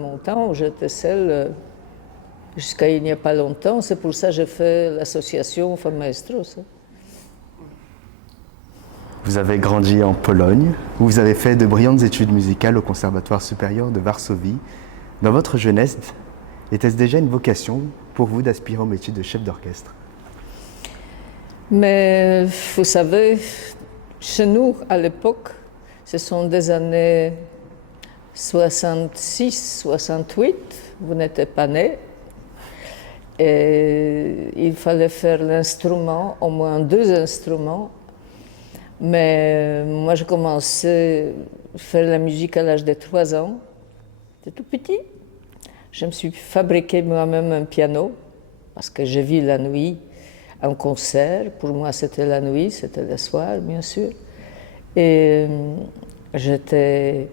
Mon temps, j'étais seule jusqu'à il n'y a pas longtemps. C'est pour ça que j'ai fait l'association Femmes Maestros. Vous avez grandi en Pologne, où vous avez fait de brillantes études musicales au Conservatoire supérieur de Varsovie. Dans votre jeunesse, était-ce déjà une vocation pour vous d'aspirer au métier de chef d'orchestre? Mais vous savez, chez nous, à l'époque, ce sont des années 66, 68, vous n'étiez pas né. Et il fallait faire l'instrument, au moins 2 instruments. Mais moi, j'ai commencé à faire la musique à l'âge de 3 ans. C'était tout petit. Je me suis fabriqué moi-même un piano, parce que j'ai vu la nuit un concert. Pour moi, c'était la nuit, c'était le soir, bien sûr. Et j'étais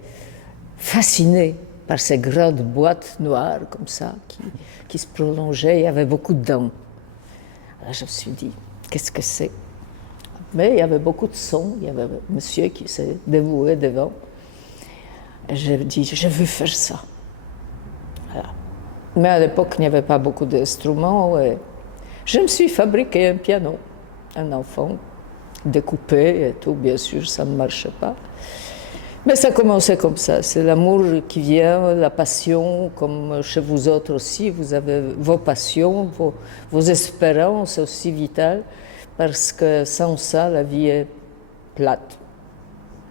fascinée par ces grandes boîtes noires, comme ça, qui se prolongeaient. Il y avait beaucoup de dents. Alors je me suis dit, qu'est-ce que c'est? Mais il y avait beaucoup de sons. Il y avait un monsieur qui s'est dévoué devant. Et j'ai dit, je veux faire ça. Voilà. Mais à l'époque, il n'y avait pas beaucoup d'instruments. Et je me suis fabriqué un piano, un enfant, découpé et tout. Bien sûr, ça ne marchait pas. Mais ça commençait comme ça. C'est l'amour qui vient, la passion, comme chez vous autres aussi. Vous avez vos passions, vos espérances aussi vitales. Parce que sans ça, la vie est plate,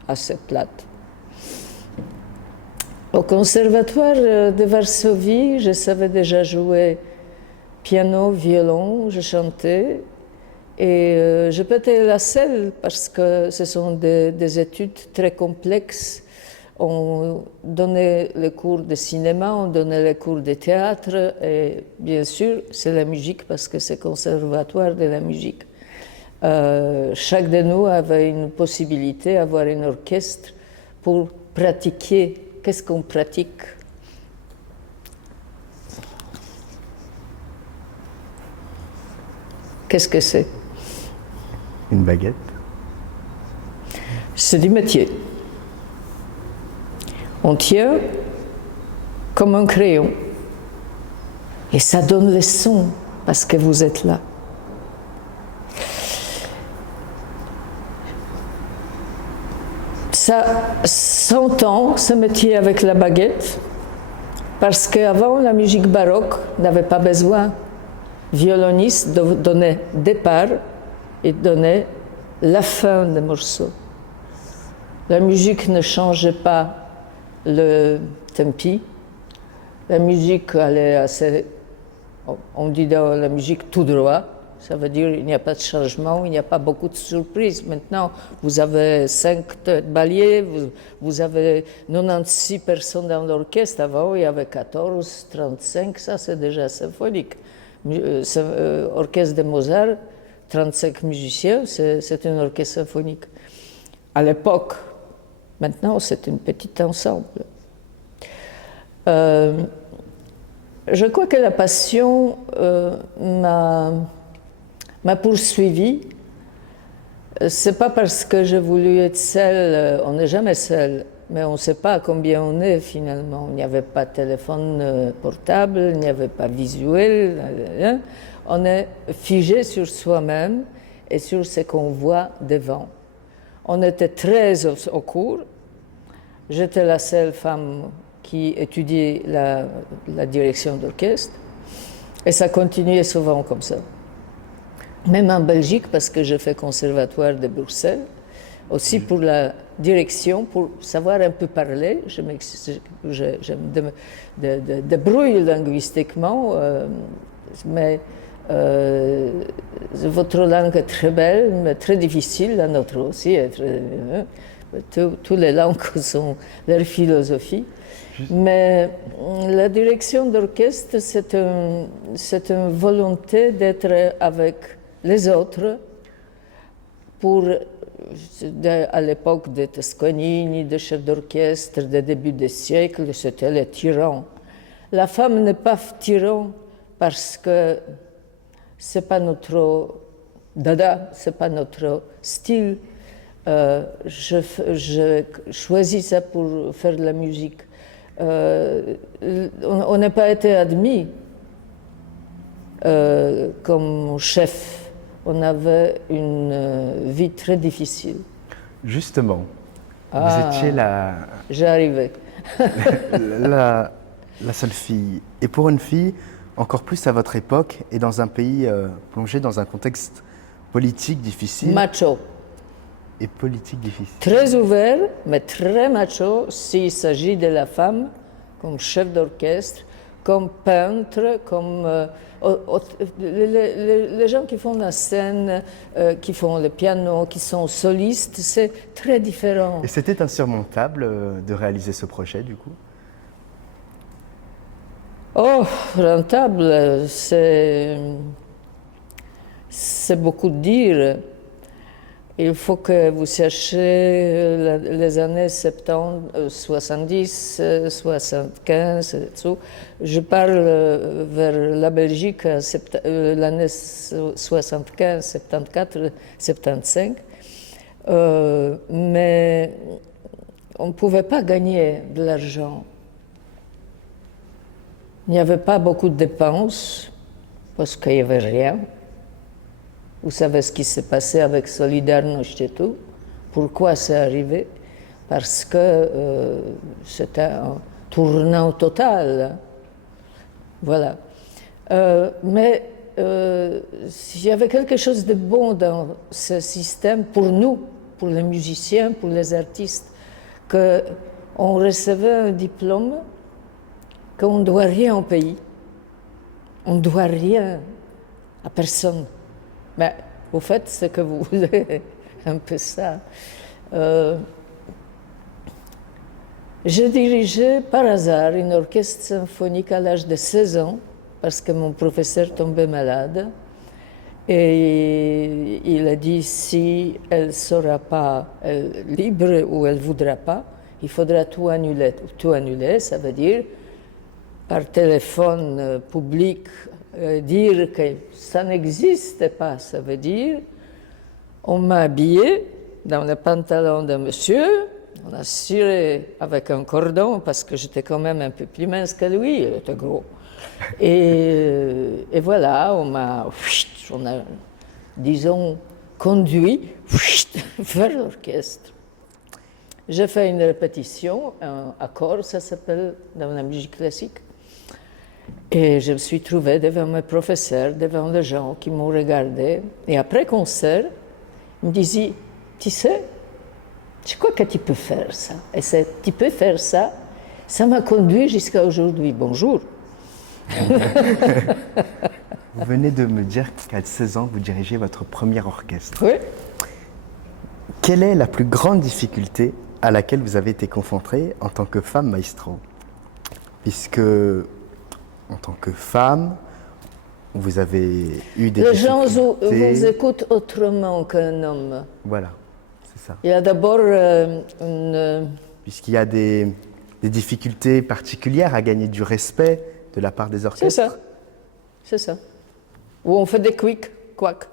assez plate. Au conservatoire de Varsovie, je savais déjà jouer piano, violon, je chantais. Et je pétais la selle parce que ce sont des études très complexes. On donnait les cours de cinéma, on donnait les cours de théâtre. Et bien sûr, c'est la musique parce que c'est conservatoire de la musique. Chaque de nous avait une possibilité d'avoir un orchestre pour pratiquer. Qu'est-ce qu'on pratique? Qu'est-ce que c'est? Une baguette? C'est du métier. On tient comme un crayon. Et ça donne le son parce que vous êtes là. Ça s'entend, ce métier avec la baguette, parce qu'avant, la musique baroque n'avait pas besoin. Violoniste donnait départ et donnait la fin des morceaux. La musique ne changeait pas le tempi. La musique allait assez, on dit dans la musique tout droit. Ça veut dire qu'il n'y a pas de changement, il n'y a pas beaucoup de surprises. Maintenant, vous avez 5 têtes baliers, vous avez 96 personnes dans l'orchestre. Avant, il y avait 14, 35, ça c'est déjà symphonique. Orchestre de Mozart, 35 musiciens, c'est un orchestre symphonique. À l'époque, maintenant, c'est un petit ensemble. Je crois que la passion m'a poursuivi. C'est pas parce que j'ai voulu être seule, on n'est jamais seul, mais on ne sait pas combien on est finalement. Il n'y avait pas de téléphone portable, il n'y avait pas visuel. On est figé sur soi-même et sur ce qu'on voit devant. On était 13 au cours. J'étais la seule femme qui étudiait la direction d'orchestre. Et ça continuait souvent comme ça. Même en Belgique, parce que je fais conservatoire de Bruxelles, aussi pour la direction, pour savoir un peu parler. Je me débrouille linguistiquement, mais votre langue est très belle, mais très difficile, la nôtre aussi. Toutes les langues sont leur philosophie. Mais la direction d'orchestre, c'est une volonté d'être avec les autres pour, à l'époque de Toscanini, de chefs d'orchestre, des débuts du siècle, c'était les tyrans. La femme n'est pas tyran parce que c'est pas notre dada, c'est pas notre style. Je choisis ça pour faire de la musique. on n'a pas été admis comme chef. On avait une vie très difficile. Justement, vous Ah. étiez J'arrivais. la seule fille. Et pour une fille, encore plus à votre époque, et dans un pays plongé dans un contexte politique difficile. Macho. Et politique difficile. Très ouvert, mais très macho s'il s'agit de la femme comme chef d'orchestre, comme peintre, comme les gens qui font la scène, qui font le piano, qui sont solistes, c'est très différent. Et c'était insurmontable de réaliser ce projet, du coup? Oh, rentable, c'est beaucoup de dire. Il faut que vous sachiez les années 70, 70, 75 et tout. Je parle vers la Belgique l'année 75, 74, 75. Mais on ne pouvait pas gagner de l'argent. Il n'y avait pas beaucoup de dépenses parce qu'il n'y avait rien. Vous savez ce qui s'est passé avec Solidarność et tout. Pourquoi c'est arrivé? Parce que c'était un tournant total. Voilà. Mais il y avait quelque chose de bon dans ce système pour nous, pour les musiciens, pour les artistes, qu'on recevait un diplôme, qu'on ne doit rien au pays. On ne doit rien à personne. Mais au fait, ce que vous voulez, un peu ça. J'ai dirigé par hasard une orchestre symphonique à l'âge de 16 ans, parce que mon professeur tombait malade. Et il a dit, si elle ne sera pas libre ou elle ne voudra pas, il faudra tout annuler. Tout annuler, ça veut dire, par téléphone public, dire que ça n'existe pas, ça veut dire on m'a habillé dans le pantalon d'un monsieur, on a ciré avec un cordon parce que j'étais quand même un peu plus mince que lui, il était gros. Et voilà, on a, disons, conduit vers l'orchestre. J'ai fait une répétition, un accord, ça s'appelle dans la musique classique. Et je me suis trouvée devant mes professeurs, devant les gens qui m'ont regardé. Et après concert, ils me disaient, tu sais, je crois que tu peux faire ça. Et tu peux faire ça, ça m'a conduit jusqu'à aujourd'hui. Bonjour. Vous venez de me dire qu'à 16 ans, vous dirigez votre premier orchestre. Oui. Quelle est la plus grande difficulté à laquelle vous avez été confrontée en tant que femme maestro? Puisque en tant que femme, vous avez eu des Les difficultés. gens vous écoutent autrement qu'un homme. Voilà, c'est ça. Il y a d'abord une... Puisqu'il y a des difficultés particulières à gagner du respect de la part des C'est orchestres. ça. C'est ça. Où on fait des quacks.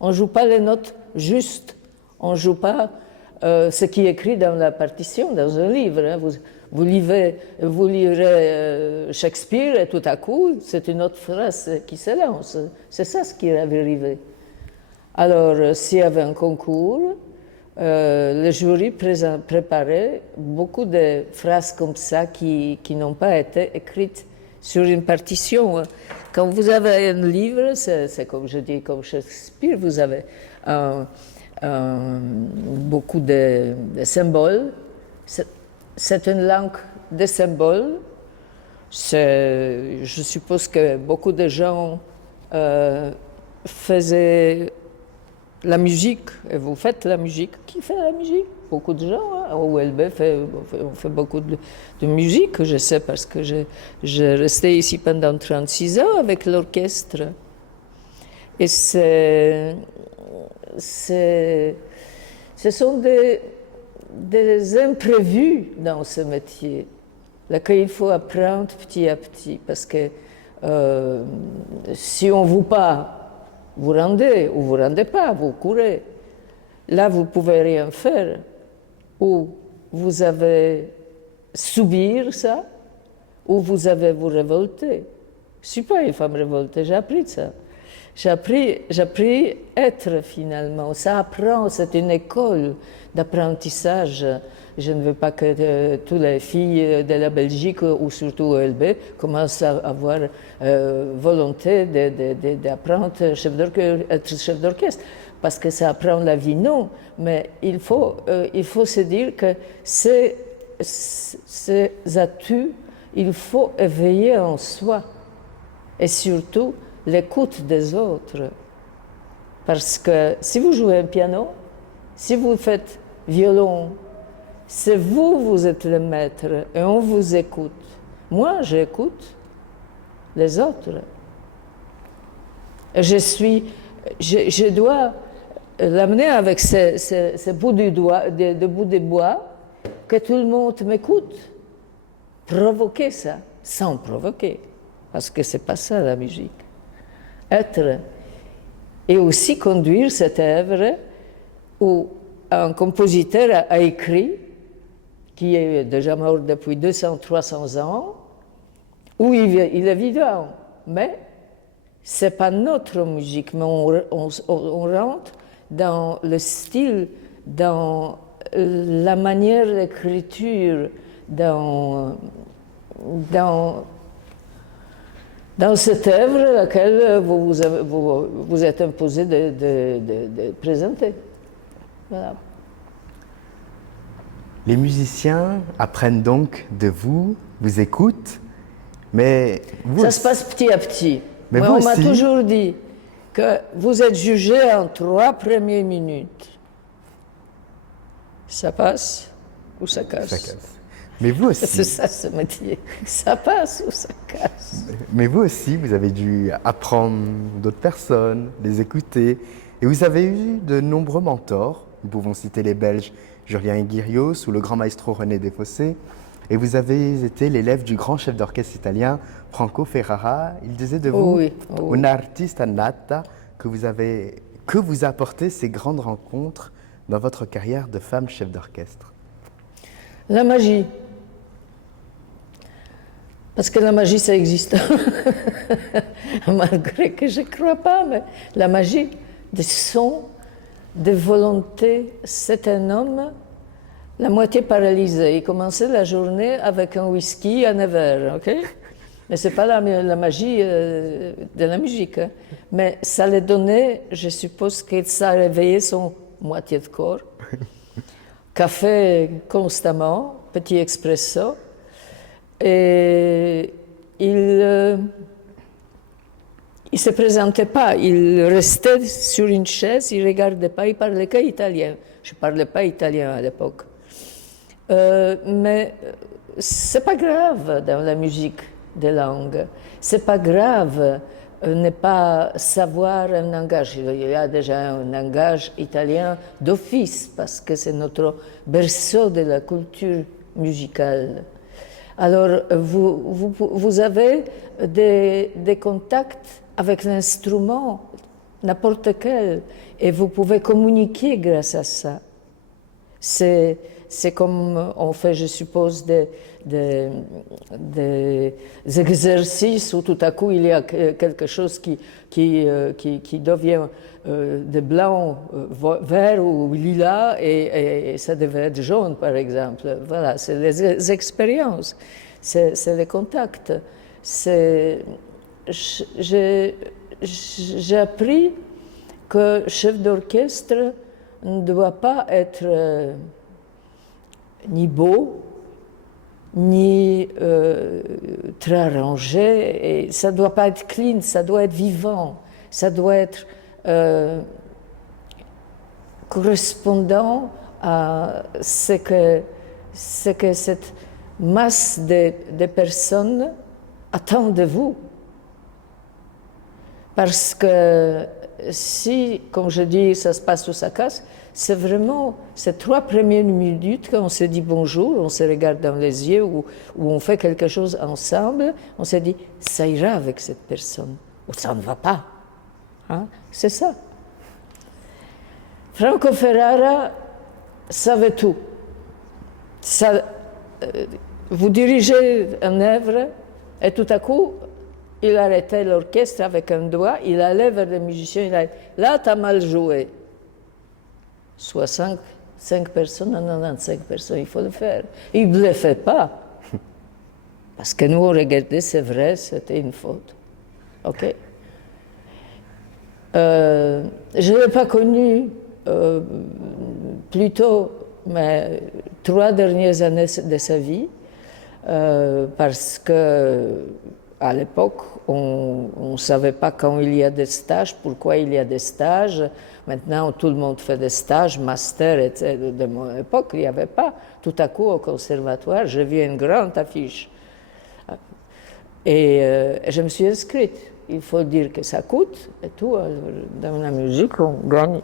On ne joue pas les notes justes. On ne joue pas ce qui est écrit dans la partition, dans un livre. Hein. Vous lirez Shakespeare et tout à coup, c'est une autre phrase qui se lance. C'est ça ce qui est arrivé. Alors, s'il y avait un concours, le jury préparait beaucoup de phrases comme ça qui n'ont pas été écrites sur une partition. Quand vous avez un livre, c'est comme je dis, comme Shakespeare, vous avez beaucoup de symboles. C'est une langue de symboles. Je suppose que beaucoup de gens faisaient la musique, et vous faites la musique. Qui fait la musique? Beaucoup de gens. Hein? Au OLB, on fait beaucoup de musique, je sais, parce que j'ai resté ici pendant 36 ans avec l'orchestre. Et ce sont des imprévus dans ce métier, là qu'il faut apprendre petit à petit, parce que si on ne vous pas, vous rendez, ou vous ne rendez pas, vous courez. Là, vous ne pouvez rien faire. Ou vous avez subir ça, où vous avez vous révolté. Je ne suis pas une femme révoltée, j'ai appris ça. J'ai appris être finalement. Ça apprend, c'est une école d'apprentissage. Je ne veux pas que toutes les filles de la Belgique ou surtout au LB commencent à avoir volonté d'apprendre être chef d'orchestre. Parce que ça apprend la vie, non. Mais il faut se dire que ces atouts, il faut éveiller en soi. Et surtout, l'écoute des autres. Parce que si vous jouez un piano, si vous faites violon, c'est vous êtes le maître et on vous écoute. Moi, j'écoute les autres. Et je dois l'amener avec ce bout de bois, que tout le monde m'écoute. Provoquer ça, sans provoquer. Parce que c'est pas ça la musique. Être et aussi conduire cette œuvre où un compositeur a écrit, qui est déjà mort depuis 200-300 ans, où il est vivant, mais c'est pas notre musique, mais on rentre dans le style, dans la manière d'écriture, dans cette œuvre à laquelle vous êtes imposé de présenter. Voilà. Les musiciens apprennent donc de vous, vous écoutent, mais vous Ça aussi, se passe petit à petit. Mais Moi, vous on m'a aussi. toujours dit que vous êtes jugé en 3 premières minutes. Ça passe ou ça casse. ça casse. Mais vous C'est aussi, ça ce métier. Ça passe ou ça casse. mais vous aussi, vous avez dû apprendre d'autres personnes, les écouter, et vous avez eu de nombreux mentors. Nous pouvons citer les Belges Julien Guirios ou le grand maestro René Desfossés, et vous avez été l'élève du grand chef d'orchestre italien Franco Ferrara. Il disait de vous, Oui, oui. une artista nata, que vous apportez ces grandes rencontres dans votre carrière de femme chef d'orchestre. La magie. Parce que la magie, ça existe. Malgré que je ne crois pas, mais la magie des sons, des volontés. C'est un homme, la moitié paralysé. Il commençait la journée avec un whisky à 9 heures, ok? Mais ce n'est pas la magie de la musique. Hein. Mais ça lui donnait, je suppose que ça réveillait son moitié de corps. Café constamment, petit expresso. Et il ne se présentait pas, il restait sur une chaise, il ne regardait pas, il parlait qu'italien. Je ne parlais pas italien à l'époque. Mais ce n'est pas grave dans la musique des langues. Ce n'est pas grave ne pas savoir un langage. Il y a déjà un langage italien d'office, parce que c'est notre berceau de la culture musicale. Alors, vous avez des contacts avec l'instrument, n'importe quel, et vous pouvez communiquer grâce à ça. C'est comme on fait, je suppose, des exercices où tout à coup il y a quelque chose qui devient de blanc, vert ou lilas, et ça devait être jaune, par exemple. Voilà, c'est les expériences, c'est les contacts. J'ai appris que chef d'orchestre ne doit pas être ni beau, ni très arrangé, et ça ne doit pas être clean, ça doit être vivant, ça doit être correspondant à ce que cette masse de personnes attend de vous. Parce que si, comme je dis, ça se passe ou ça casse, c'est vraiment ces 3 premières minutes quand on se dit bonjour, on se regarde dans les yeux ou on fait quelque chose ensemble, on se dit ça ira avec cette personne ou ça ne va pas. Hein? C'est ça. Franco Ferrara savait tout. Ça, vous dirigez une œuvre et tout à coup, il arrêtait l'orchestre avec un doigt, il allait vers les musiciens, il a dit « Là, tu as mal joué ». Soit 5 personnes, 95 personnes, il faut le faire. Il ne le fait pas. Parce que nous, on regardait, c'est vrai, c'était une faute. OK. Je ne l'ai pas connu plutôt, mais 3 dernières années de sa vie, parce que à l'époque, on ne savait pas quand il y a des stages, pourquoi il y a des stages. Maintenant, tout le monde fait des stages, master, etc. De mon époque, il n'y avait pas. Tout à coup, au conservatoire, j'ai vu une grande affiche. Et je me suis inscrite. Il faut dire que ça coûte et tout. Dans la musique, on gagne.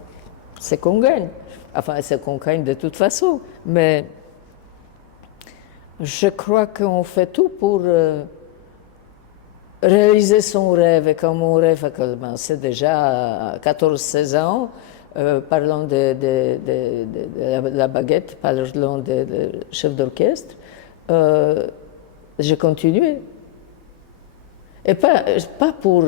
C'est qu'on gagne. Enfin, c'est qu'on gagne de toute façon. Mais je crois qu'on fait tout pour réaliser son rêve. Et quand mon rêve a commencé déjà à 14-16 ans, parlant de la baguette, parlant de chef d'orchestre, j'ai continué. Et pas pour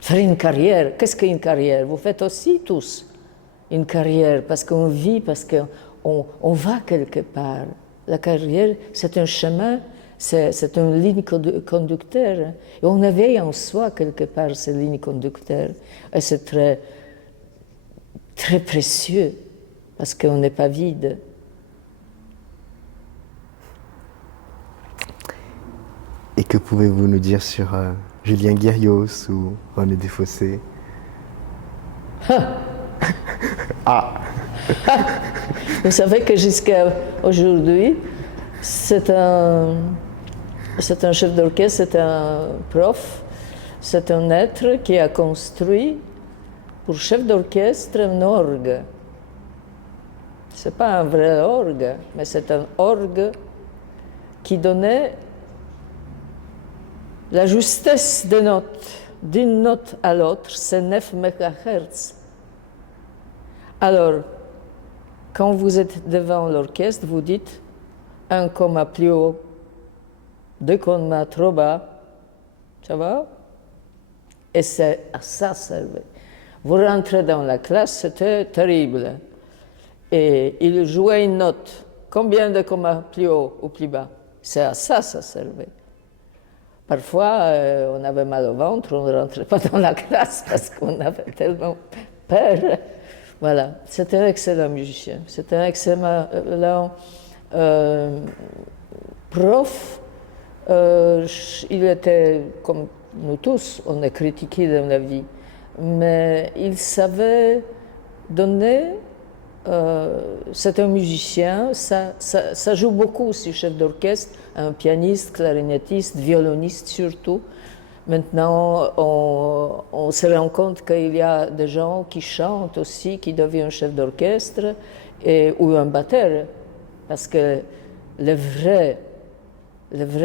faire une carrière. Qu'est-ce qu'une carrière? Vous faites aussi tous une carrière parce qu'on vit, parce qu'on va quelque part. La carrière, c'est un chemin, c'est une ligne conducteur. Et on éveille en soi quelque part ces lignes conducteurs. Et c'est très, très précieux parce qu'on n'est pas vide. Et que pouvez-vous nous dire sur Julien Guérios ou René Desfossés? Ah. Vous savez que jusqu'à aujourd'hui, c'est un chef d'orchestre, c'est un prof, c'est un être qui a construit pour chef d'orchestre un orgue. Ce n'est pas un vrai orgue, mais c'est un orgue qui donnait la justesse des notes, d'une note à l'autre, c'est 9 MHz. Alors, quand vous êtes devant l'orchestre, vous dites un comma plus haut, 2 commas trop bas, ça va? Et c'est à ça servait. Vous rentrez dans la classe, c'était terrible. Et il jouait une note. Combien de commas plus haut ou plus bas? C'est à ça servait. Parfois, on avait mal au ventre, on ne rentrait pas dans la classe parce qu'on avait tellement peur. Voilà, c'était un excellent musicien, c'était un excellent prof. Il était, comme nous tous, on est critiqués dans la vie, mais il savait donner. C'est un musicien, ça joue beaucoup aussi, chef d'orchestre, un pianiste, clarinettiste, violoniste surtout. Maintenant, on se rend compte qu'il y a des gens qui chantent aussi, qui deviennent chef d'orchestre ou un batteur. Parce que le vrai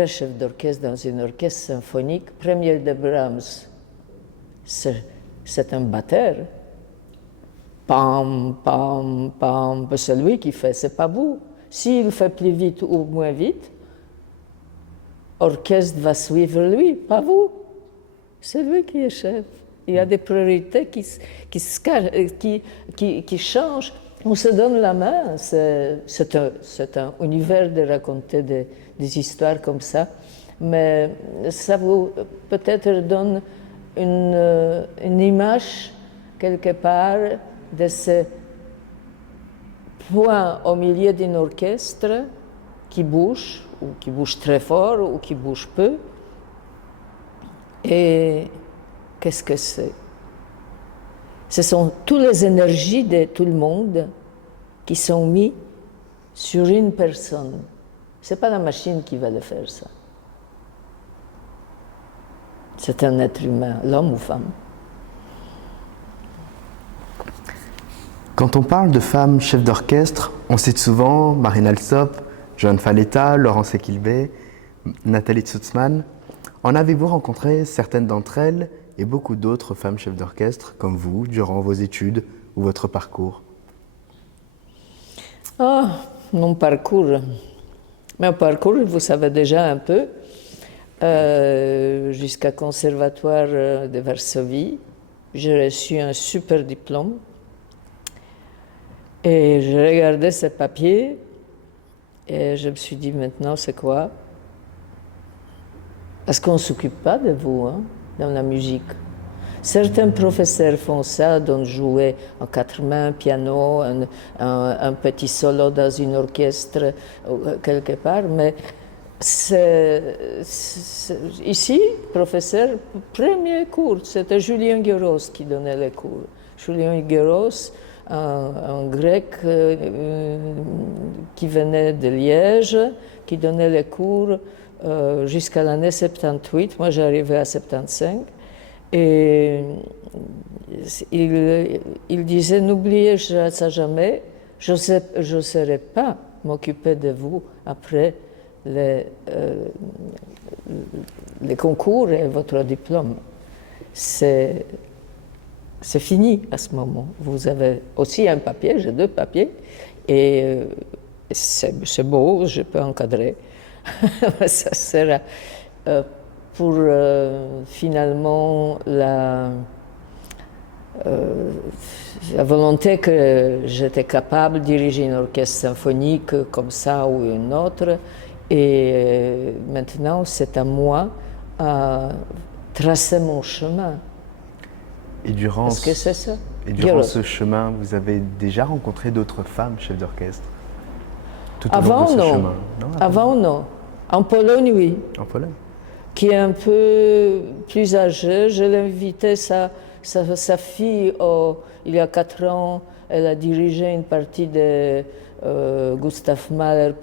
chef d'orchestre dans une orchestre symphonique, premier de Brahms, c'est un batteur. Pam, pam, pam, c'est lui qui fait, c'est pas vous. S'il fait plus vite ou moins vite, l'orchestre va suivre lui, pas vous. C'est lui qui est chef. Il y a des priorités qui changent. On se donne la main. C'est un univers de raconter des histoires comme ça. Mais ça vous peut-être donne une image quelque part de ce point au milieu d'un orchestre qui bouge, ou qui bouge très fort, ou qui bouge peu. Et qu'est-ce que c'est? Ce sont toutes les énergies de tout le monde qui sont mises sur une personne. Ce n'est pas la machine qui va le faire, ça. C'est un être humain, l'homme ou femme. Quand on parle de femmes chefs d'orchestre, on cite souvent Marina Alsop, Joan Falletta, Laurence Equilbé, Nathalie Zutzmann. En avez-vous rencontré certaines d'entre elles et beaucoup d'autres femmes chefs d'orchestre comme vous durant vos études ou votre parcours? Ah, mon parcours. Mon parcours, vous savez déjà un peu, jusqu'à Conservatoire de Varsovie. J'ai reçu un super diplôme. Et je regardais ces papiers et je me suis dit, maintenant, c'est quoi? Parce qu'on ne s'occupe pas de vous hein, dans la musique. Certains professeurs font ça, dont jouer en quatre mains, piano, un petit solo dans un orchestre quelque part, mais ici, professeur, premier cours, c'était Julien Guéros qui donnait les cours. Julien Guéros, un grec qui venait de Liège, qui donnait les cours jusqu'à l'année 78. Moi, j'arrivais à 75. Et il disait, n'oubliez ça jamais, je ne saurais pas m'occuper de vous après les concours et votre diplôme. C'est fini à ce moment. Vous avez aussi un papier, j'ai deux papiers, et c'est beau, je peux encadrer. Ça sera pour finalement la volonté que j'étais capable de diriger un orchestre symphonique comme ça ou un autre. Et maintenant, c'est à moi à tracer mon chemin. Et durant, Est-ce que c'est ça? et durant ce chemin, vous avez déjà rencontré d'autres femmes chefs d'orchestre tout au long Avant, de ce non. chemin? Non, Avant, non. En Pologne, oui. En Pologne? Qui est un peu plus âgée. Je l'ai invitée, sa fille, il y a 4 ans, elle a dirigé une partie de Gustav Mahler,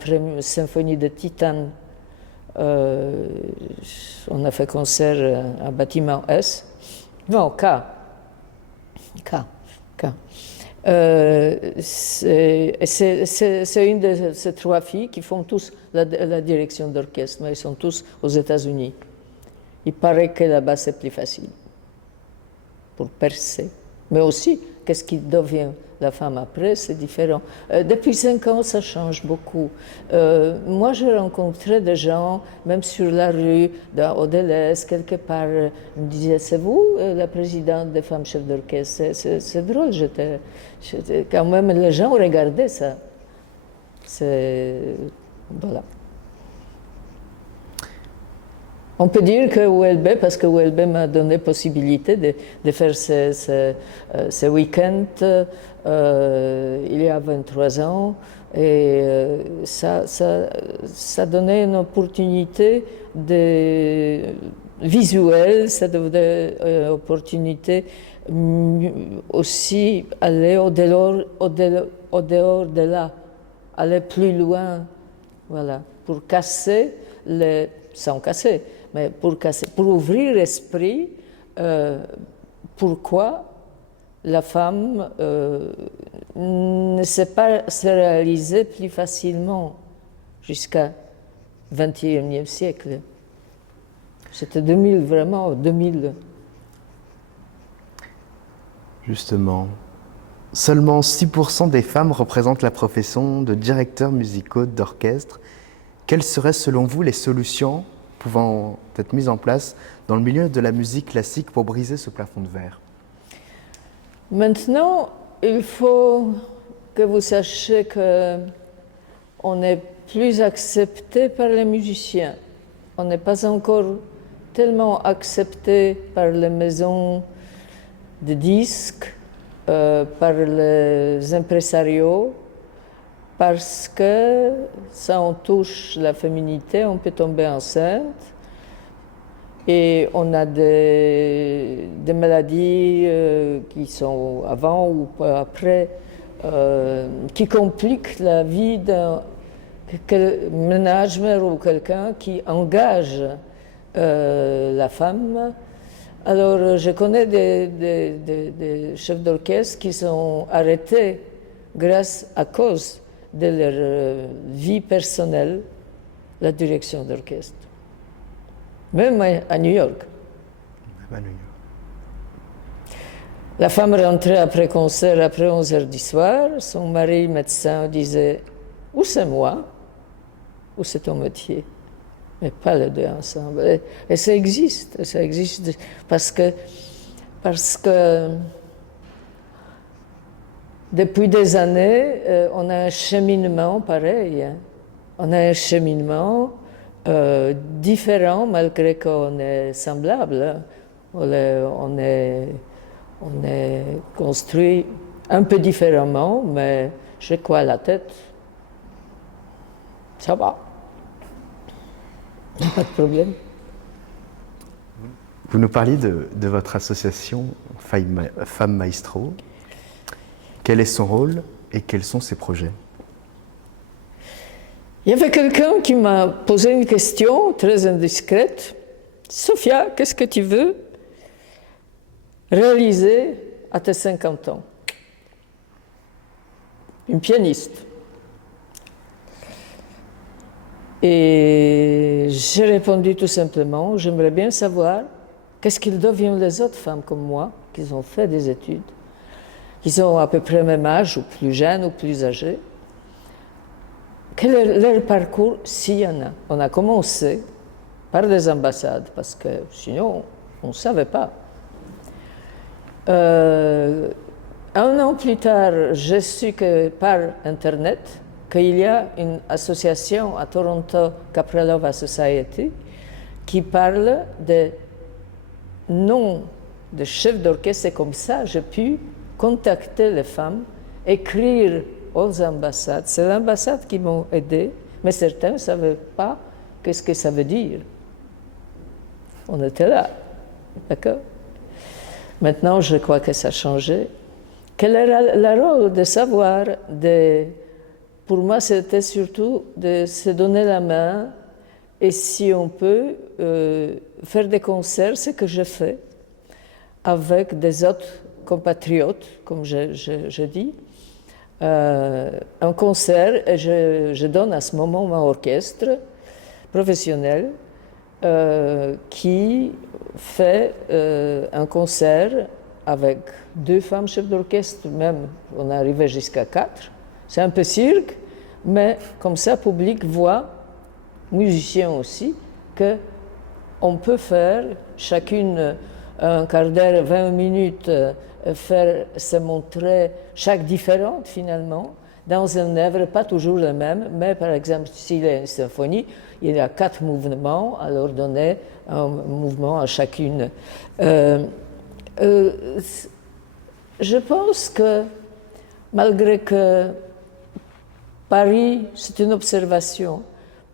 Symphonie de Titan. On a fait concert à bâtiment S. Non, K. C'est une de ces 3 filles qui font tous la direction d'orchestre, mais ils sont tous aux États-Unis. Il paraît que là-bas c'est plus facile pour percer. Mais aussi, qu'est-ce qui devient la femme après, c'est différent. Depuis 5 ans, ça change beaucoup. Moi, j'ai rencontré des gens, même sur la rue, au Deleuze, quelque part, ils me disaient, c'est vous, la présidente des femmes chefs d'orchestre? C'est drôle, quand même, les gens regardaient ça. Voilà. On peut dire que OLB, parce que OLB m'a donné possibilité de faire ce week-end il y a 23 ans, et ça donnait une opportunité visuelle, ça donnait une opportunité aussi aller au dehors de là, aller plus loin, voilà, pour casser sans casser, mais pour ouvrir l'esprit, pourquoi la femme ne sait pas se réaliser plus facilement jusqu'à 21e siècle. C'était 2000, vraiment, 2000. Justement, seulement 6% des femmes représentent la profession de directeurs musicaux d'orchestre. Quelles seraient selon vous les solutions pouvant être mises en place dans le milieu de la musique classique pour briser ce plafond de verre? Maintenant, il faut que vous sachiez qu'on est plus accepté par les musiciens. On n'est pas encore tellement accepté par les maisons de disques, par les impresarios, parce que ça en touche la féminité, on peut tomber enceinte et on a des maladies qui sont avant ou après, qui compliquent la vie d'un ménage ou quelqu'un qui engage la femme. Alors, je connais des chefs d'orchestre qui sont arrêtés à cause de leur vie personnelle, la direction d'orchestre. Même à New York. Même à New La femme rentrait après concert, après 11 heures du soir. Son mari, médecin, disait « Ou c'est moi, ou c'est ton métier ». Mais pas les deux ensemble. Et ça existe parce que depuis des années, on a un cheminement pareil. Hein. On a un cheminement différent malgré qu'on est semblable. Hein. On est construit un peu différemment, mais j'ai quoi à la tête? Ça va. Pas de problème. Vous nous parliez de votre association Femmes Maestro. Quel est son rôle et quels sont ses projets? Il y avait quelqu'un qui m'a posé une question très indiscrète. Sophia, qu'est-ce que tu veux réaliser à tes 50 ans? Une pianiste. Et j'ai répondu tout simplement, j'aimerais bien savoir qu'est-ce qu'ils deviennent les autres femmes comme moi, qui ont fait des études, qui ont à peu près le même âge, ou plus jeunes, ou plus âgés. Quel est leur parcours, s'il y en a? On a commencé par des ambassades, parce que sinon, on ne savait pas. Un an plus tard, j'ai su que par Internet, qu'il y a une association à Toronto, Capralova Society, qui parle de noms de chefs d'orchestre. Et comme ça, j'ai pu contacter les femmes, écrire aux ambassades. C'est l'ambassade qui m'a aidé, mais certains ne savaient pas qu'est-ce que ça veut dire. On était là, d'accord? Maintenant, je crois que ça a changé. Quel est le rôle de savoir Pour moi, c'était surtout de se donner la main et si on peut faire des concerts, ce que je fais, avec des autres compatriotes, comme je dis. Un concert, et je donne à ce moment mon orchestre professionnel qui fait un concert avec 2 femmes chefs d'orchestre, même on est arrivé jusqu'à 4. C'est un peu cirque, mais comme ça, le public voit, musiciens aussi, qu'on peut faire chacune un quart d'heure, 20 minutes, faire se montrer chaque différente finalement, dans une œuvre, pas toujours la même, mais par exemple, s'il y a une symphonie, il y a 4 mouvements, alors donner un mouvement à chacune. Je pense que malgré que Paris, c'est une observation,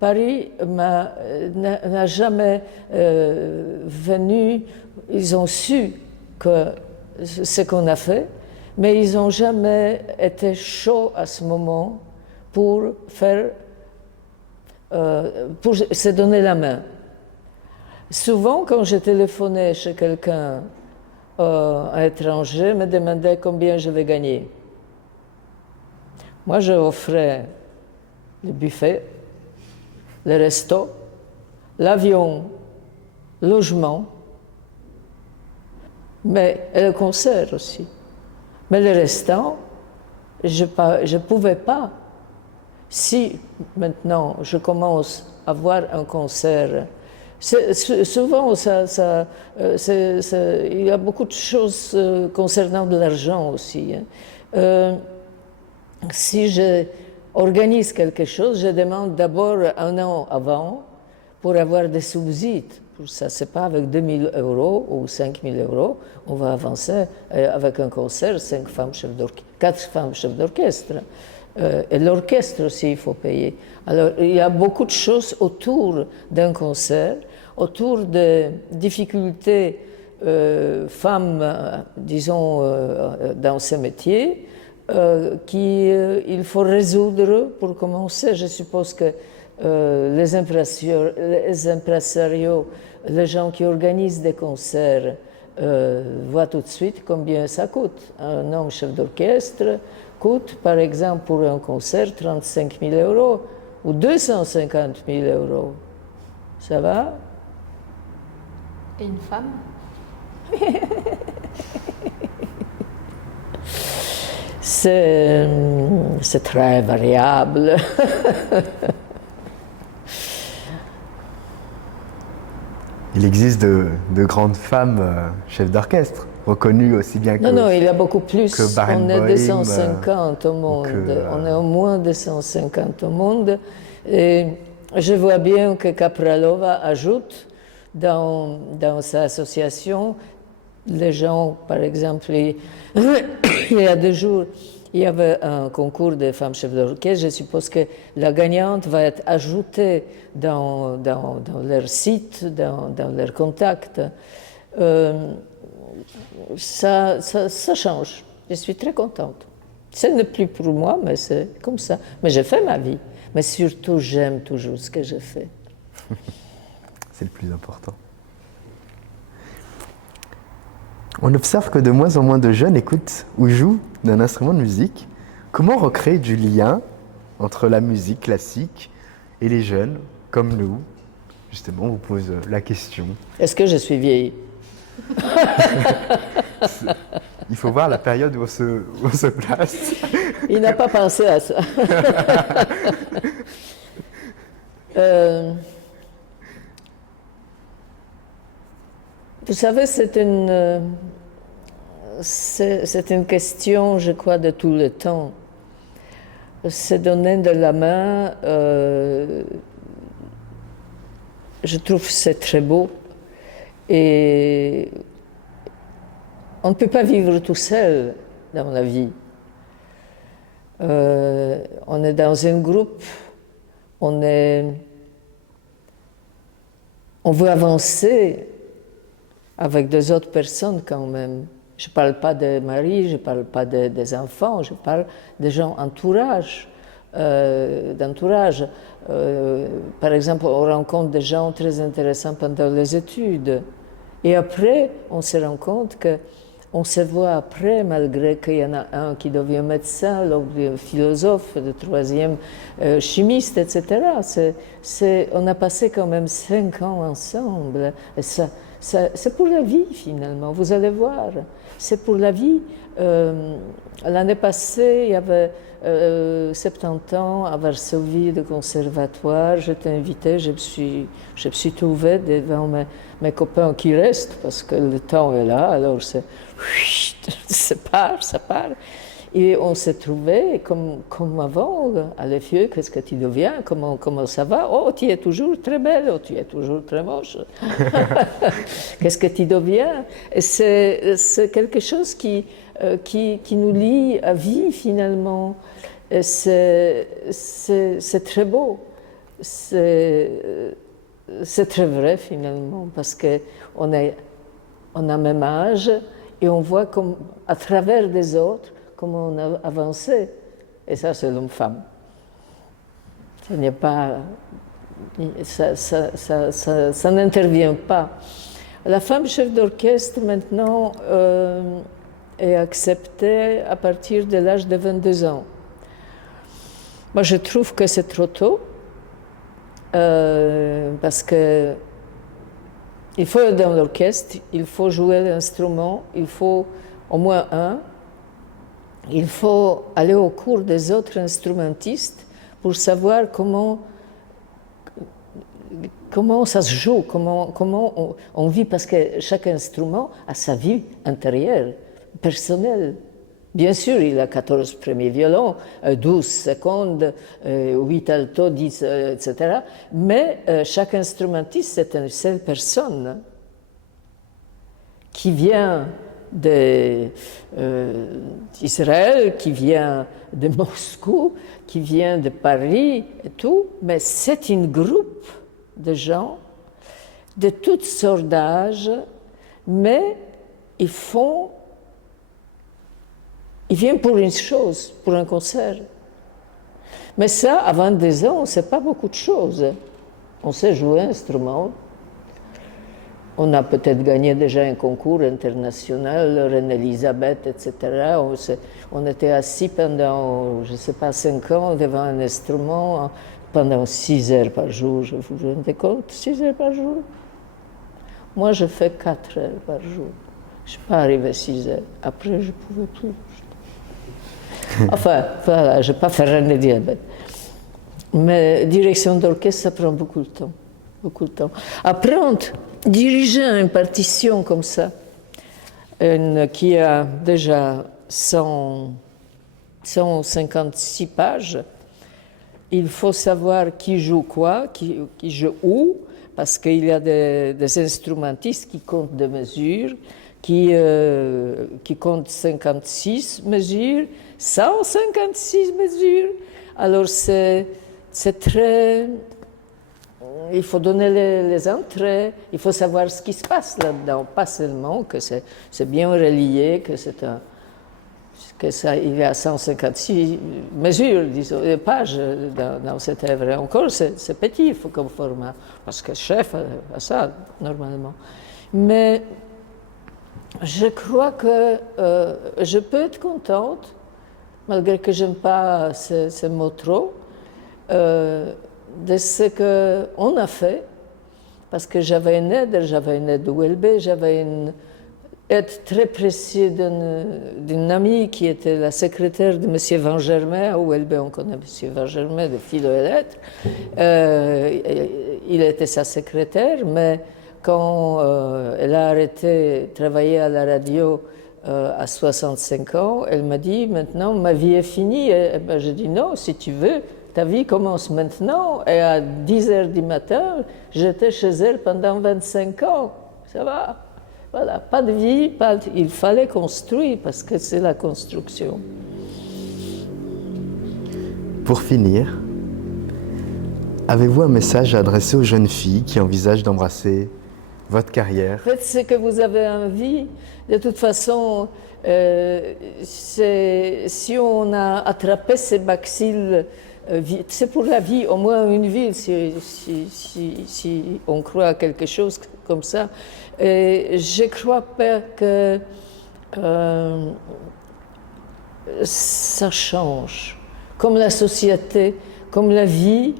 Paris n'a jamais venu, ils ont su que ce qu'on a fait, mais ils n'ont jamais été chauds à ce moment pour se donner la main. Souvent, quand je téléphonais chez quelqu'un à l'étranger, me demandait combien je vais gagner. Moi, je offrais le buffet, le resto, l'avion, le logement, mais et le concert aussi. Mais le restant, je ne pouvais pas. Si maintenant je commence à voir un concert, souvent il y a beaucoup de choses concernant de l'argent aussi. Hein. Si je organise quelque chose, je demande d'abord 1 an avant pour avoir des subsides. Pour ça, ce n'est pas avec 2 000 € ou 5 000 €. On va avancer avec un concert, 4 femmes chefs d'orchestre. Et l'orchestre aussi, il faut payer. Alors, il y a beaucoup de choses autour d'un concert, autour de difficultés femmes, disons, dans ce métier, qu'il faut résoudre pour commencer. Je suppose que les impresarios, les gens qui organisent des concerts, voient tout de suite combien ça coûte. Un homme chef d'orchestre coûte, par exemple, pour un concert, 35 000 € ou 250 000 €. Ça va? Et une femme? C'est très variable. Il existe de grandes femmes chefs d'orchestre, reconnues aussi bien que... Non, il y a beaucoup plus. Que On est Barenboim, 250 au monde. On est au moins 250 au monde. Et je vois bien que Kapralova ajoute dans sa association les gens, par exemple, il y a 2 jours, il y avait un concours de femmes chefs d'orchestre. Je suppose que la gagnante va être ajoutée dans leur site, dans leur contact. Ça change. Je suis très contente. Ce n'est plus pour moi, mais c'est comme ça. Mais j'ai fait ma vie. Mais surtout, j'aime toujours ce que je fais. C'est le plus important. On observe que de moins en moins de jeunes écoutent ou jouent d'un instrument de musique. Comment recréer du lien entre la musique classique et les jeunes, comme nous? Justement, on vous pose la question. Est-ce que je suis vieille? Il faut voir la période où on se place. Il n'a pas pensé à ça. Vous savez, c'est une question, je crois, de tout le temps. Se donner de la main, je trouve que c'est très beau. Et on ne peut pas vivre tout seul dans la vie. On est dans un groupe, on veut avancer avec des autres personnes quand même. Je ne parle pas de mari, je ne parle pas des enfants, je parle des gens d'entourage. Par exemple, on rencontre des gens très intéressants pendant les études. Et après, on se rend compte qu'on se voit après, malgré qu'il y en a un qui devient médecin, l'autre philosophe, le troisième chimiste, etc. On a passé quand même 5 ans ensemble. Et c'est pour la vie, finalement, vous allez voir. C'est pour la vie. L'année passée, il y avait 70 ans à Varsovie, de conservatoire. J'étais invitée, je me suis trouvée devant mes copains qui restent, parce que le temps est là, alors ça part. Et on s'est trouvés comme avant, à l'effieux, qu'est-ce que tu deviens, comment ça va? Oh, tu es toujours très belle, oh, tu es toujours très moche. Qu'est-ce que tu deviens? Et c'est quelque chose qui nous lie à vie, finalement. C'est très beau. C'est très vrai, finalement, parce qu'on a même âge et on voit à travers les autres comment on a avancé. Et ça, c'est l'homme-femme. Ça n'est pas... Ça n'intervient pas. La femme chef d'orchestre, maintenant, est acceptée à partir de l'âge de 22 ans. Moi, je trouve que c'est trop tôt, parce que il faut être dans l'orchestre, il faut jouer l'instrument, il faut au moins un. Il faut aller au cours des autres instrumentistes pour savoir comment ça se joue, comment on vit, parce que chaque instrument a sa vie intérieure, personnelle. Bien sûr, il a 14 premiers violons, 12 secondes, 8 altos, 10, etc. Mais chaque instrumentiste, c'est une seule personne qui vient d'Israël, qui vient de Moscou, qui vient de Paris et tout, mais c'est un groupe de gens de toutes sortes d'âges, mais ils viennent pour une chose, pour un concert. Mais ça, à 22 ans, on ne sait pas beaucoup de choses. On sait jouer un instrument. On a peut-être gagné déjà un concours international, Reine-Élisabeth, etc. On était assis pendant, je ne sais pas, 5 ans devant un instrument pendant 6 heures par jour. Je vous rendez compte, 6 heures par jour? Moi, je fais 4 heures par jour. Je ne suis pas arrivée à 6 heures. Après, je ne pouvais plus. Enfin, voilà, je ne vais pas faire un diabète. Mais direction d'orchestre, ça prend beaucoup de temps. Beaucoup de temps. Apprendre, diriger une partition comme ça, qui a déjà 156 pages, il faut savoir qui joue quoi, qui joue où, parce qu'il y a des instrumentistes qui comptent des mesures, qui comptent 56 mesures, 156 mesures. Alors c'est très... Il faut donner les entrées, il faut savoir ce qui se passe là-dedans, pas seulement que c'est bien relié, que il y a 156 mesures, disons, pages dans cette œuvre. Encore, c'est petit comme format, parce que le chef a ça, normalement. Mais je crois que je peux être contente, malgré que je n'aime pas ce mot trop, de ce qu'on a fait, parce que j'avais une aide d'OLB, j'avais une aide très précise d'une amie qui était la secrétaire de M. Van Germain. À OLB, on connaît M. Van Germain de Philo et Lettres. Il était sa secrétaire, mais quand elle a arrêté de travailler à la radio à 65 ans, elle m'a dit, maintenant, ma vie est finie. Et ben, je dis, non, si tu veux, ta vie commence maintenant. Et à 10 heures du matin, j'étais chez elle pendant 25 ans. Ça va. Voilà, pas de vie, il fallait construire, parce que c'est la construction. Pour finir, avez-vous un message à adresser aux jeunes filles qui envisagent d'embrasser votre carrière? Faites ce que vous avez envie. De toute façon, si on a attrapé ces bacilles, c'est pour la vie, au moins une vie, si on croit à quelque chose comme ça. Et je crois pas que ça change. Comme la société, comme la vie,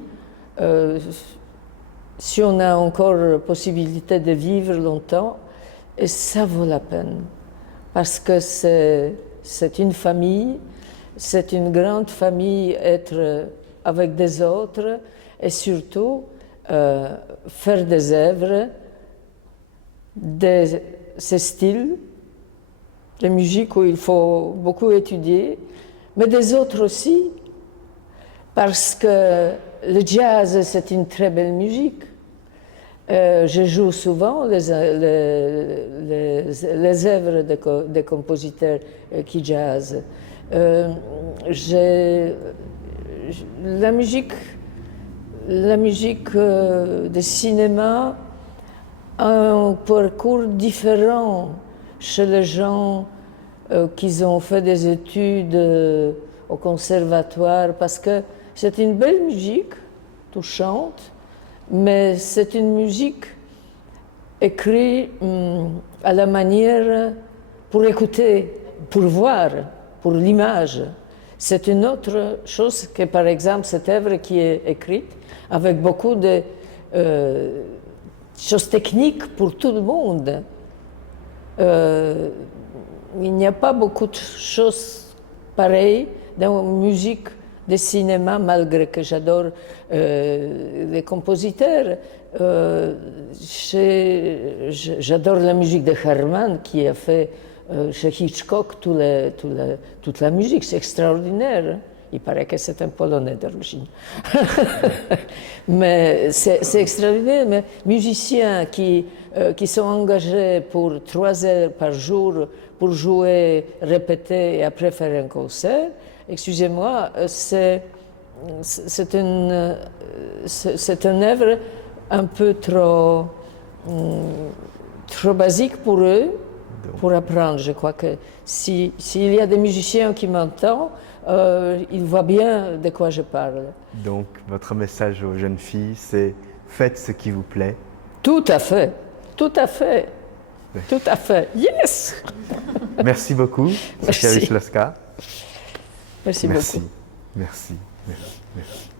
si on a encore possibilité de vivre longtemps, et ça vaut la peine. Parce que c'est une famille, c'est une grande famille, être avec des autres, et surtout faire des œuvres, ces styles de musique où il faut beaucoup étudier, mais des autres aussi, parce que le jazz, c'est une très belle musique. Je joue souvent les œuvres des compositeurs qui jazzent. La musique de cinéma a un parcours différent chez les gens qui ont fait des études au conservatoire, parce que c'est une belle musique, touchante, mais c'est une musique écrite à la manière pour écouter, pour voir, pour l'image. C'est une autre chose que, par exemple, cette œuvre qui est écrite avec beaucoup de choses techniques pour tout le monde. Il n'y a pas beaucoup de choses pareilles dans la musique de cinéma, malgré que j'adore les compositeurs. J'adore la musique de Herrmann qui a fait chez Hitchcock toute la musique, c'est extraordinaire. Il paraît que c'est un Polonais d'origine. Mais c'est extraordinaire. Mais musiciens qui sont engagés pour 3 heures par jour pour jouer, répéter et après faire un concert, excusez-moi, c'est une œuvre un peu trop basique pour eux, pour apprendre. Je crois que s'il y a des musiciens qui m'entendent, ils voient bien de quoi je parle. Donc, votre message aux jeunes filles, c'est faites ce qui vous plaît. Tout à fait, tout à fait, tout à fait. Yes! Merci beaucoup, Sophia Wisłocka. Merci beaucoup. Merci. Merci.